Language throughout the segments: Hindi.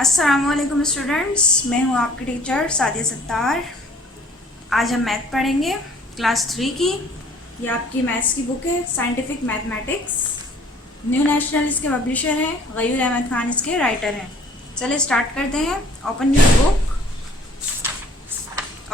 अस्सलामुअलैकुम स्टूडेंट्स, मैं हूं आपकी टीचर सादिया सत्तार। आज हम मैथ पढ़ेंगे क्लास 3 की। ये आपकी मैथ्स की बुक है, साइंटिफिक मैथमेटिक्स। न्यू नेशनल इसके पब्लिशर हैं, गयूर अहमद खान इसके राइटर हैं। चलिए स्टार्ट करते हैं। Open your book,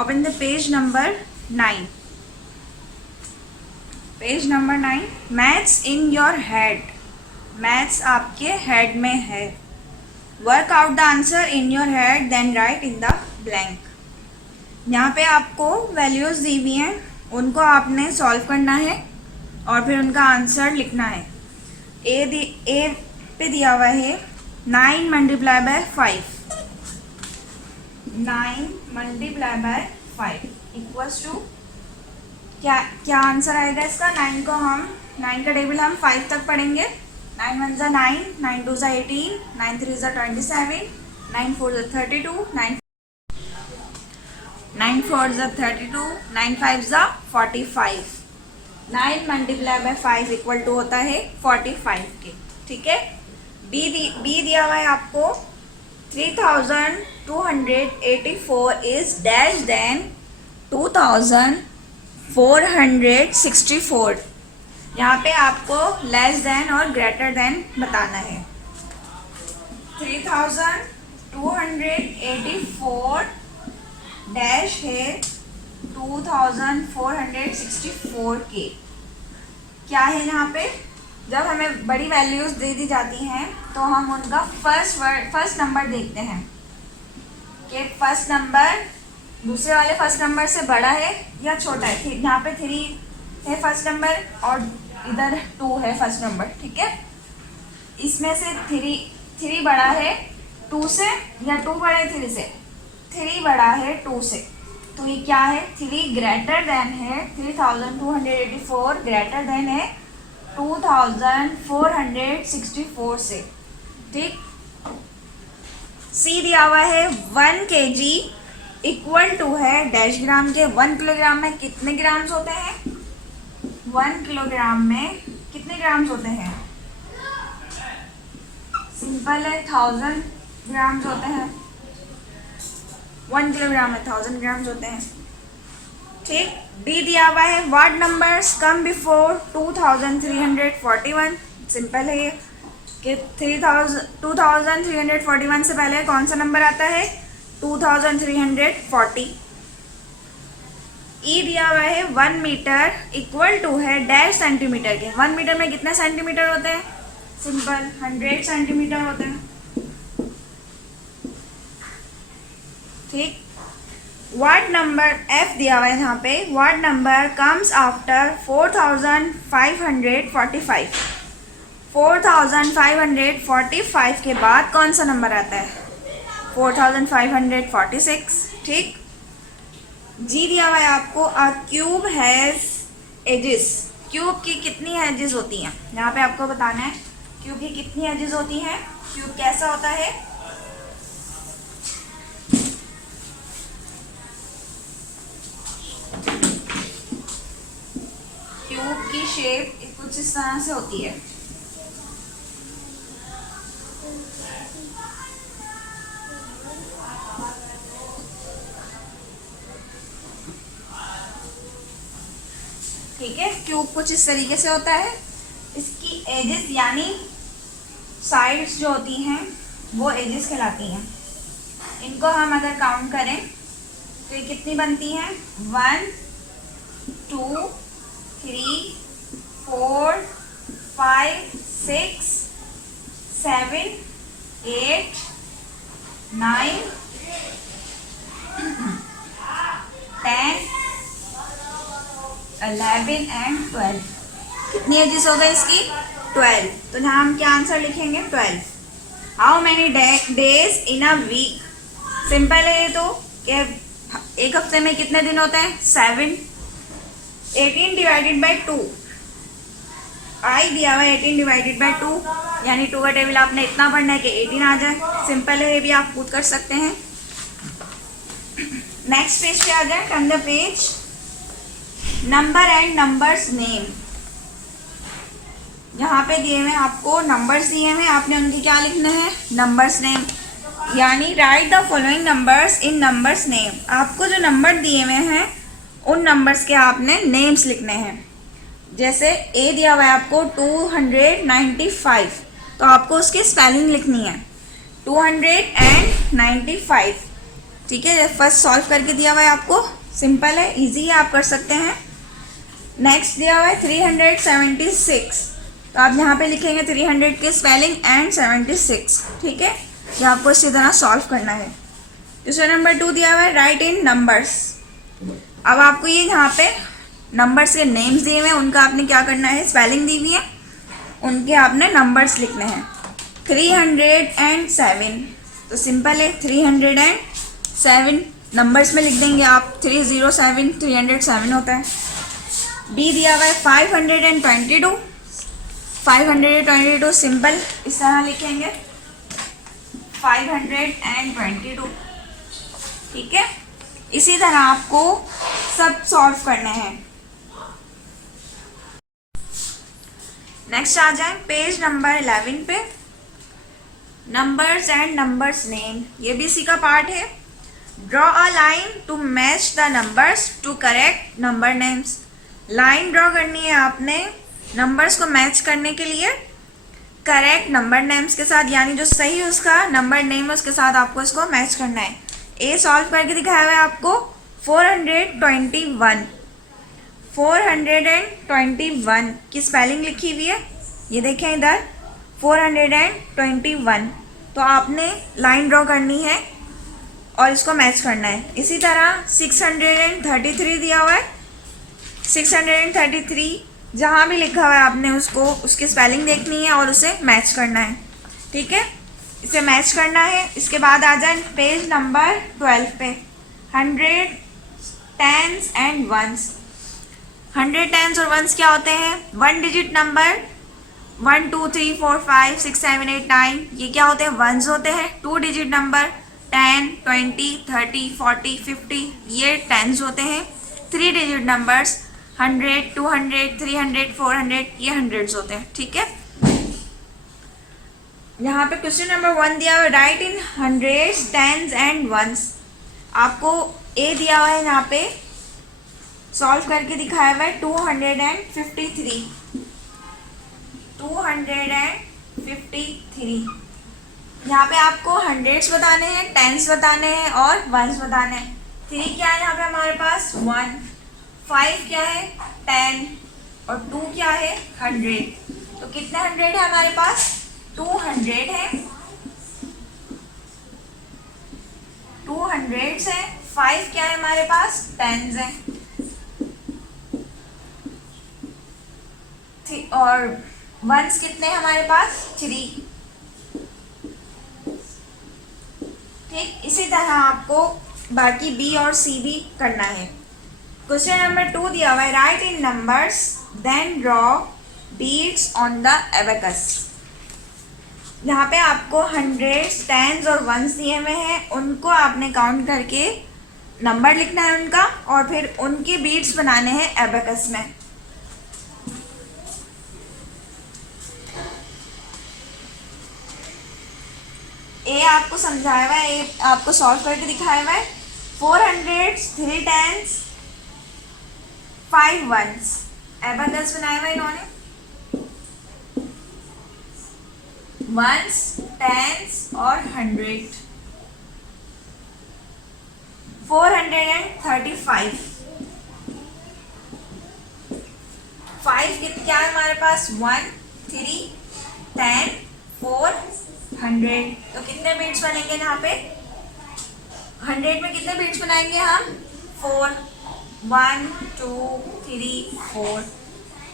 open the page number 9। Page number 9, maths in your head. Maths आपके हेड में है। Work out the answer in your head then write in the blank. यहाँ पे आपको वैल्यूज़ दी हुई हैं, उनको आपने सॉल्व करना है और फिर उनका आंसर लिखना है। ए पे दिया हुआ है 9 multiply by 5। 9 multiply by 5 equals to क्या आंसर आएगा इसका। 9 का टेबल हम 5 तक पढ़ेंगे। 9 1 ज़ा 9, 9 2 ज़ा 18, 9 3 ज़ा 27, 9 4 ज़ा 32, 9 4 ज़ा 32, 9 5 ज़ा 45। 9 मल्टीप्लाई बाय 5 इक्वल टू होता है 45 के। ठीक है। बी दिया हुआ है आपको 3284 इज डैश देन 2464। यहाँ पे आपको लेस देन और ग्रेटर देन बताना है। 3284 डैश है 2464 के। क्या है यहाँ पे, जब हमें बड़ी वैल्यूज दे दी जाती हैं तो हम उनका फर्स्ट नंबर देखते हैं कि फर्स्ट नंबर दूसरे वाले फर्स्ट नंबर से बड़ा है या छोटा है। यहाँ पे 3 है फर्स्ट नंबर और इधर 2 है फर्स्ट नंबर। ठीक है। इसमें से 3 बड़ा है 2 से या 2 बड़ा है 3 से। 3 बड़ा है 2 से, तो ये क्या है, 3 ग्रेटर देन है 3284 ग्रेटर देन है 2464 से। ठीक। सी दिया हुआ है 1 kg इक्वल टू है डैश ग्राम के। 1 किलोग्राम में कितने ग्राम्स होते हैं। 1 किलोग्राम में कितने ग्राम्स होते हैं। सिंपल है, 1000 ग्राम्स होते हैं। 1 किलोग्राम में 1000 ग्राम्स होते हैं। ठीक। बी दिया हुआ है what numbers come before 2341। Simple है ये कि 2341 से पहले कौन सा नंबर आता है, 2340। ई दिया हुआ है 1 मीटर इक्वल टू है डैश सेंटीमीटर के। 1 मीटर में कितने सेंटीमीटर होते हैं। सिंपल 100 सेंटीमीटर होते हैं। ठीक। वार्ड नंबर एफ दिया हुआ है यहाँ पे, वार्ड नंबर कम्स आफ्टर 4545। 4545 के बाद कौन सा नंबर आता है, 4546। ठीक। जी दिया हुआ है आपको a cube has edges. Cube की कितनी एजेस होती हैं, यहाँ पे आपको बताना है क्यूब की कितनी एजेस होती हैं। क्यूब कैसा होता है, क्यूब की शेप कुछ इस तरह से होती है। ठीक है। क्यूब कुछ इस तरीके से होता है। इसकी एजेस यानी साइड्स जो होती हैं वो एजेस कहलाती हैं। इनको हम अगर काउंट करें तो ये कितनी बनती हैं, 1 2 3 4 5 6 7 8 9 10 11 एंड 12। कितनी एजेस हो गई इसकी, 12। तो यहाँ हम क्या आंसर लिखेंगे, 12। How many days in a week. Simple है ये तो कि एक हफ्ते में कितने दिन होते हैं, 7। 18 डिवाइडेड बाई 2। आई दिया हुआ है 18 डिवाइडेड बाई 2, यानी 2 का टेबल आपने इतना पढ़ना है कि 18 आ जाए। सिंपल है, ये भी आप खुद कर सकते हैं। नेक्स्ट पेज पे आ जाए, turn the page. Number and numbers name. यहाँ पे दिए हुए आपको नंबर्स दिए हुए, आपने उनके क्या लिखना है, नंबर्स नेम। यानी right the following numbers in numbers name. आपको जो नंबर दिए हुए हैं उन नंबर्स के आपने नेम्स लिखने हैं। जैसे ए दिया हुआ है आपको 295, तो आपको उसकी स्पेलिंग लिखनी है 295। ठीक है, फर्स्ट सॉल्व करके दिया हुआ है आपको, सिंपल है, इजी है, आप कर सकते हैं। नेक्स्ट दिया हुआ है 376, तो आप यहाँ पे लिखेंगे 300 की स्पेलिंग एंड 76। ठीक है, ये आपको इसी तरह सॉल्व करना है। दूसरा नंबर 2 दिया हुआ है राइट इन नंबर्स। अब आपको ये यहाँ पे नंबर्स के नेम्स दिए हुए हैं, उनका आपने क्या करना है, स्पेलिंग दी हुई है, उनके आपने नंबर्स लिखने हैं। 307, तो सिंपल है, 307 नंबर्स में लिख देंगे आप, 307 307 होता है। डी दिया हुआ है 522, 522 सिंपल इस तरह लिखेंगे 522। ठीक है, इसी तरह आपको सब सॉल्व करने हैं। नेक्स्ट आ जाए पेज नंबर 11 पे, नंबर्स एंड नंबर्स नेम। ये भी इसी का पार्ट है। Draw a line to match the numbers to correct number names. Line draw करनी है आपने नंबर्स को मैच करने के लिए करेक्ट नंबर नेम्स के साथ, यानी जो सही उसका नंबर नेम है उसके साथ आपको इसको मैच करना है। ए सॉल्व करके दिखाया हुआ है आपको 421, 421 की स्पेलिंग लिखी हुई है, ये देखें इधर 421। तो आपने लाइन ड्रॉ करनी है और इसको मैच करना है। इसी तरह 633 दिया हुआ है, 633 जहाँ भी लिखा हुआ है आपने उसको उसकी स्पेलिंग देखनी है और उसे मैच करना है। ठीक है, इसे मैच करना है। इसके बाद आ जाए पेज नंबर 12 पे, 100 टेंस एंड वंस। 100 टेंस और वंस क्या होते हैं, 1 डिजिट नंबर 1 2 3 4 5 6 7 8 9, ये क्या होते हैं, वंस होते हैं। 2 डिजिट नंबर 10 20 30 40 50, ये टेंस होते हैं। 3 डिजिट नंबर्स 100 200 300 400, ये हंड्रेड्स होते हैं। ठीक है, यहाँ पे क्वेश्चन नंबर 1 दिया हुआ है write in hundreds tens and ones. आपको ए दिया हुआ है, यहाँ पे सॉल्व करके दिखाया हुआ है 253, 253। यहाँ पे आपको हंड्रेड्स बताने हैं, टेंस बताने हैं और वंस बताने हैं। 3 क्या है यहाँ पे हमारे पास 1, 5 क्या है 10 और 2 क्या है 100। तो कितने 100 है हमारे पास, 200 है, 200 है। 5 क्या है हमारे पास, टेंस है, और वंस कितने हैं हमारे पास, 3। ठीक, इसी तरह आपको बाकी बी और सी भी करना है। क्वेश्चन नंबर 2 दिया हुआ है write in numbers then draw beads on the abacus. यहाँ पे आपको हंड्रेड्स टेंस और वंस दिए हुए हैं, उनको आपने काउंट करके नंबर लिखना है उनका और फिर उनके बीट्स बनाने हैं एबेकस में। ए आपको समझाया हुआ है, ए आपको सॉल्व करके दिखाया हुआ है। 400 3 टेंस 5 वंस, एबेकस बनाया हुआ है इन्होंने। वंस टेंस और 100, 435। 5 क्या है हमारे पास, 1 3 10 4 100। तो कितने बीट्स बनेंगे यहाँ पे, 100 में कितने बीट्स बनाएंगे हम, 4, 1 2 3 4।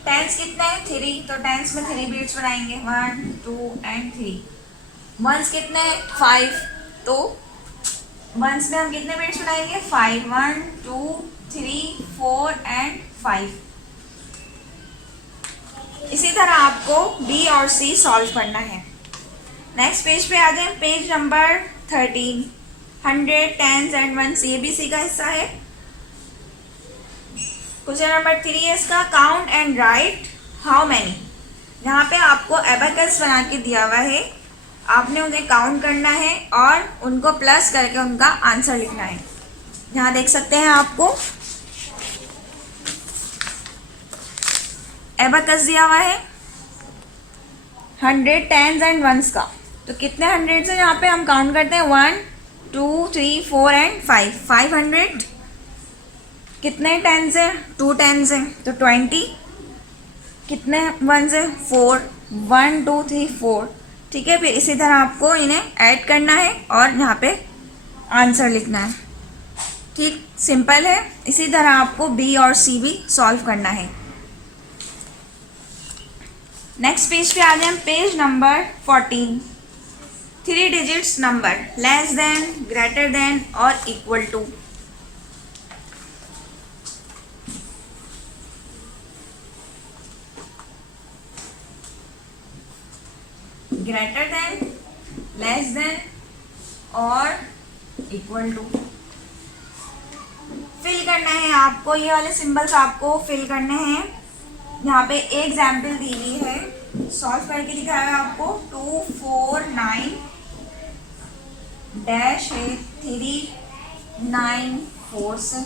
टेंस कितने हैं, 3, तो टेंस में 3 बीट्स बनाएंगे, 1 2 एंड 3। वंस कितने हैं, 5, तो वंस में हम कितने बीट्स बनाएंगे, 5, 1 2 3 4 एंड 5। इसी तरह आपको बी और सी सॉल्व करना है। नेक्स्ट पेज पे आ जाए, page number 13, 100 tens and ones, ये भी सी का हिस्सा है। क्वेश्चन नंबर 3 है इसका, count and right how many. यहाँ पे आपको एबेकस बना के दिया हुआ है, आपने उन्हें काउंट करना है और उनको प्लस करके उनका आंसर लिखना है। यहाँ देख सकते हैं आपको एबाकस दिया हुआ है 100 टेंस एंड वंस का। तो कितने हंड्रेड है यहाँ पे हम काउंट करते हैं 1 2 3 4 एंड 500। कितने टेंस है 2 टेंस है तो 20। कितने वंस है 4 1 2 3 4। ठीक है, फिर इसी तरह आपको इन्हें ऐड करना है और यहाँ पे आंसर लिखना है। ठीक, सिंपल है। इसी तरह आपको बी और सी भी सॉल्व करना है। नेक्स्ट पेज पे आ जाए हम, page number 14। 3 digits number less than, greater than और equal to. Greater than, less than और इक्वल टू फिल करना है आपको। ये वाले सिंबल्स आपको फिल करने हैं। यहाँ पे एक एग्जाम्पल दी हुई है, सॉल्व करके दिखाया है आपको। 2 4 9 डैश है 3 9 4 से।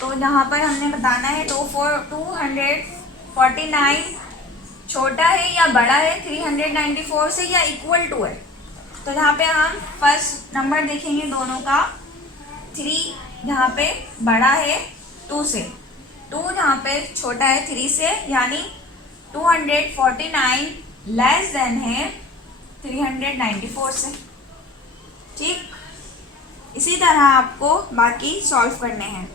तो यहाँ पर हमने बताना है 249 छोटा है या बड़ा है 394 से या इक्वल टू है। तो यहाँ पे हम फर्स्ट नंबर देखेंगे दोनों का। 3 यहाँ पे बड़ा है 2 से, 2 यहाँ पे छोटा है 3 से, यानी 249 लेस देन है 394 से। ठीक, इसी तरह आपको बाकी सॉल्व करने हैं।